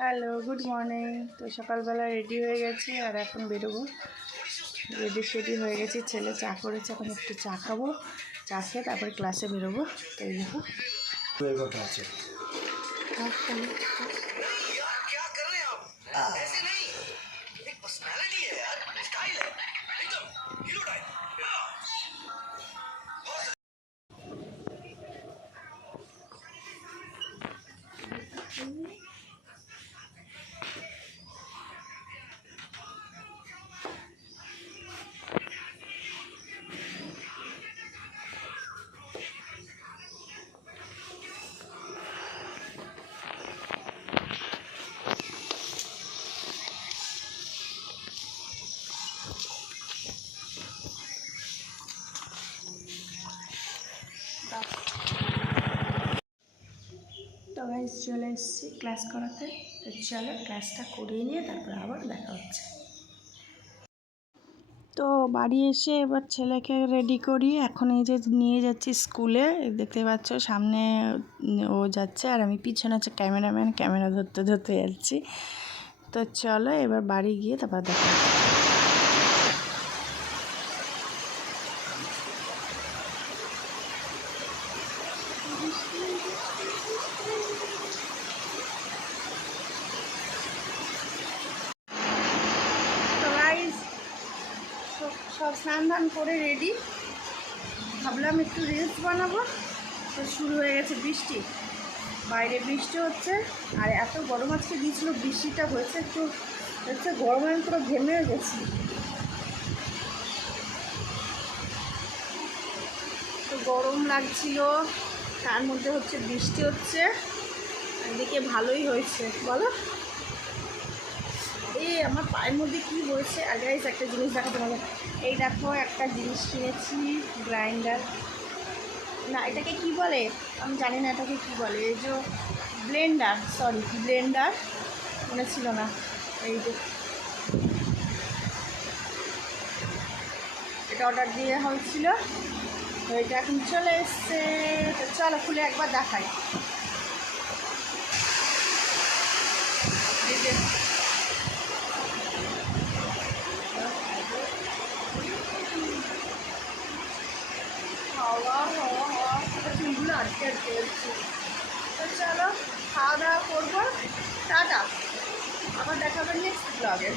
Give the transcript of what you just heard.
Hello, good morning. তো সকালবেলা ready হয়ে গেছি আর এখন বেরোবো। রেডি হয়ে গেছি, ছেলে চা করেছে, এখন একটু চা খাবো। চা খেয়ে তারপরে ক্লাসে বেরোবো। তো এই দেখো কথা আছে। তো গাইস চলে এসেছি ক্লাস করাতে। তো চলো ক্লাসটা করিয়ে নিয়ে তারপর আবার দেখা হচ্ছে। তো বাড়ি এসে এবার ছেলেকে রেডি করি, এখন এই যে নিয়ে যাচ্ছি স্কুলে। দেখতে পাচ্ছ সামনে ও যাচ্ছে আর আমি পিছনে আছে ক্যামেরাম্যান, ক্যামেরা ধরতে ধরতে যাচ্ছি। তো চলো এবার বাড়ি গিয়ে তারপর দেখা হচ্ছে। সব স্নান ধান করে রেডি, ভাবলাম একটু রিলস বানাবো। তো শুরু হয়ে গেছে বৃষ্টি, বাইরে বৃষ্টি হচ্ছে আর এত গরম আজকে দিয়েছিল, বৃষ্টিটা হয়েছে একটু হচ্ছে, গরমে আমি পুরো ঘেমেও গেছি। তো গরম লাগছিল, তার মধ্যে হচ্ছে বৃষ্টি হচ্ছে, এদিকে ভালোই হয়েছে বলো। এই আমার পায়ের মধ্যে কি হয়েছে, আর গাইস একটা জিনিস দেখাতে পারবো। এই দেখো একটা জিনিস কিনেছি, গ্রাইন্ডার না, এটাকে কি বলে আমি জানি না, এটাকে কি বলে, এই যে ব্লেন্ডার, সরি ব্লেন্ডার মনে ছিল না। এই যে এটা অর্ডার দিয়ে হয়েছিল, তো এটা এখন চলে এসছে। তো চলো খুলে একবার দেখাই। এই যে হাওয়া হাওয়া হাওয়া চুলগুলো আটকে আটকে যাচ্ছে। তো চলো খাওয়া দাওয়া করবো, টাটা, আবার দেখাবেন নেক্সট ব্লগে।